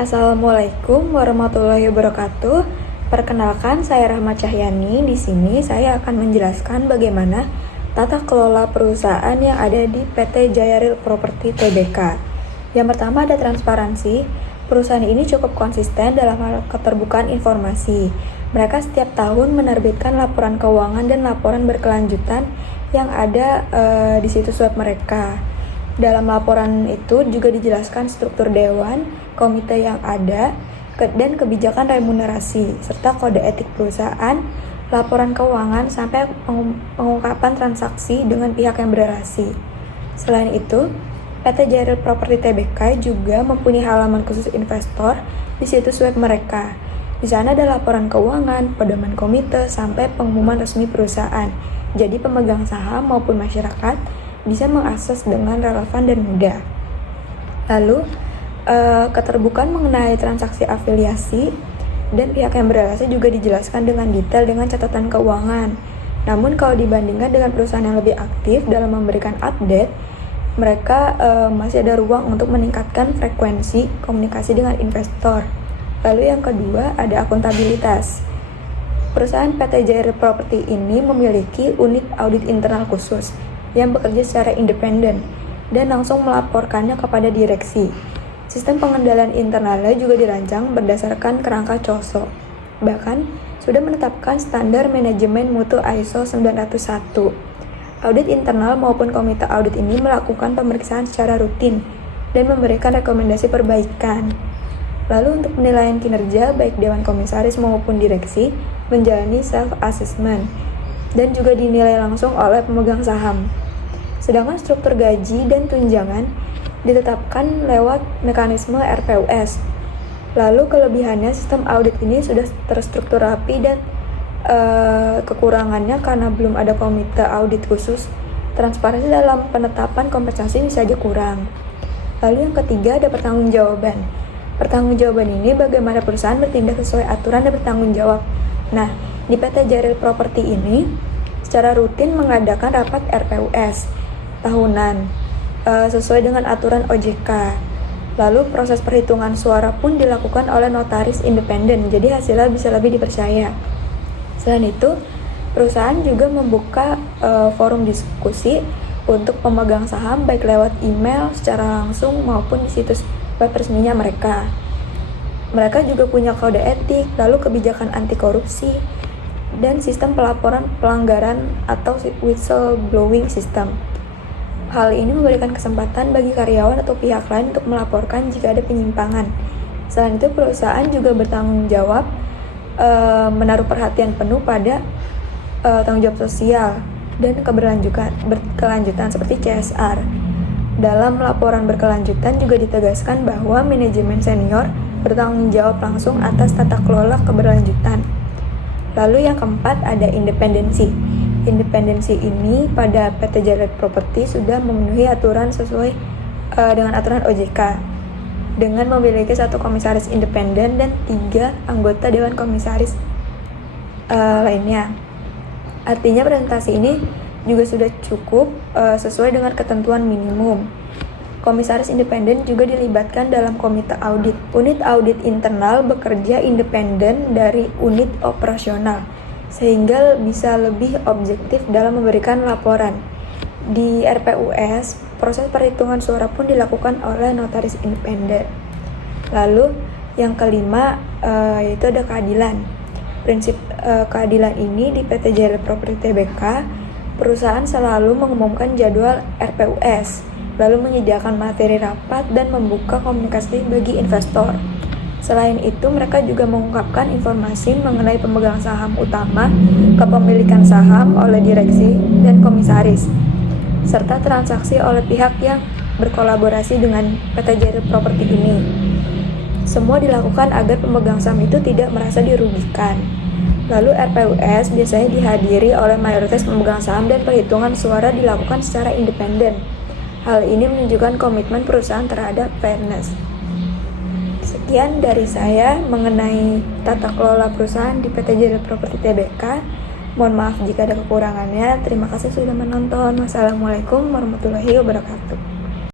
Assalamualaikum warahmatullahi wabarakatuh. Perkenalkan, saya Rahma Cahyani. Di sini saya akan menjelaskan bagaimana tata kelola perusahaan yang ada di PT Jaya Real Property Tbk. Yang pertama ada transparansi. Perusahaan ini cukup konsisten dalam hal keterbukaan informasi. Mereka setiap tahun menerbitkan laporan keuangan dan laporan berkelanjutan yang ada di situs web mereka. Dalam laporan itu juga dijelaskan struktur dewan, komite yang ada, dan kebijakan remunerasi, serta kode etik perusahaan, laporan keuangan, sampai pengungkapan transaksi dengan pihak yang berrelasi. Selain itu, PT Jaya Real Property Tbk juga mempunyai halaman khusus investor di situs web mereka. Di sana ada laporan keuangan, pedoman komite, sampai pengumuman resmi perusahaan. Jadi pemegang saham maupun masyarakat bisa mengakses dengan relevan dan mudah. Lalu, keterbukaan mengenai transaksi afiliasi dan pihak yang berrelasi juga dijelaskan dengan detail dengan catatan keuangan. Namun kalau dibandingkan dengan perusahaan yang lebih aktif dalam memberikan update, mereka masih ada ruang untuk meningkatkan frekuensi komunikasi dengan investor. Lalu yang kedua ada akuntabilitas. Perusahaan PT Jaya Real Property ini memiliki unit audit internal khusus yang bekerja secara independen dan langsung melaporkannya kepada direksi. Sistem pengendalian internalnya juga dirancang berdasarkan kerangka COSO. Bahkan, sudah menetapkan standar manajemen mutu ISO 901. Audit internal maupun komite audit ini melakukan pemeriksaan secara rutin dan memberikan rekomendasi perbaikan. Lalu untuk penilaian kinerja, baik Dewan Komisaris maupun direksi menjalani self-assessment dan juga dinilai langsung oleh pemegang saham. Sedangkan struktur gaji dan tunjangan ditetapkan lewat mekanisme RPUS. Lalu kelebihannya, sistem audit ini sudah terstruktur rapi dan kekurangannya karena belum ada komite audit khusus. Transparansi dalam penetapan kompensasi bisa aja kurang. Lalu yang ketiga ada pertanggungjawaban. Pertanggungjawaban ini bagaimana perusahaan bertindak sesuai aturan dan bertanggung jawab. Nah, di PT Jaya Real Property ini secara rutin mengadakan rapat RPUS tahunan sesuai dengan aturan OJK. Lalu proses perhitungan suara pun dilakukan oleh notaris independen, jadi hasilnya bisa lebih dipercaya. Selain itu, perusahaan juga membuka forum diskusi untuk pemegang saham baik lewat email secara langsung maupun di situs web resminya mereka. Mereka juga punya kode etik, lalu kebijakan anti korupsi, dan sistem pelaporan pelanggaran atau whistleblowing system. Hal ini memberikan kesempatan bagi karyawan atau pihak lain untuk melaporkan jika ada penyimpangan. Selain itu, perusahaan juga bertanggung jawab menaruh perhatian penuh pada tanggung jawab sosial dan berkelanjutan seperti CSR. Dalam laporan berkelanjutan juga ditegaskan bahwa manajemen senior bertanggung jawab langsung atas tata kelola keberlanjutan. Lalu yang keempat ada independensi. Independensi ini pada PT Jaya Real Property sudah memenuhi aturan sesuai dengan aturan OJK dengan memiliki 1 komisaris independen dan 3 anggota Dewan Komisaris lainnya. Artinya presentasi ini juga sudah cukup sesuai dengan ketentuan minimum. Komisaris independen juga dilibatkan dalam komite audit. Unit audit internal bekerja independen dari unit operasional, sehingga bisa lebih objektif dalam memberikan laporan. Di RPUS, proses perhitungan suara pun dilakukan oleh notaris independen. Lalu yang kelima yaitu ada keadilan. Prinsip keadilan ini di PT Jaya Real Property Tbk, perusahaan selalu mengumumkan jadwal RPUS, lalu menyediakan materi rapat dan membuka komunikasi bagi investor. Selain itu, mereka juga mengungkapkan informasi mengenai pemegang saham utama, kepemilikan saham oleh direksi dan komisaris, serta transaksi oleh pihak yang berkolaborasi dengan PT Jaya Real Property ini. Semua dilakukan agar pemegang saham itu tidak merasa dirugikan. Lalu RPUS biasanya dihadiri oleh mayoritas pemegang saham dan perhitungan suara dilakukan secara independen. Hal ini menunjukkan komitmen perusahaan terhadap fairness. Sekian dari saya mengenai tata kelola perusahaan di PT Jaya Real Property Tbk. Mohon maaf jika ada kekurangannya. Terima kasih sudah menonton. Wassalamualaikum warahmatullahi wabarakatuh.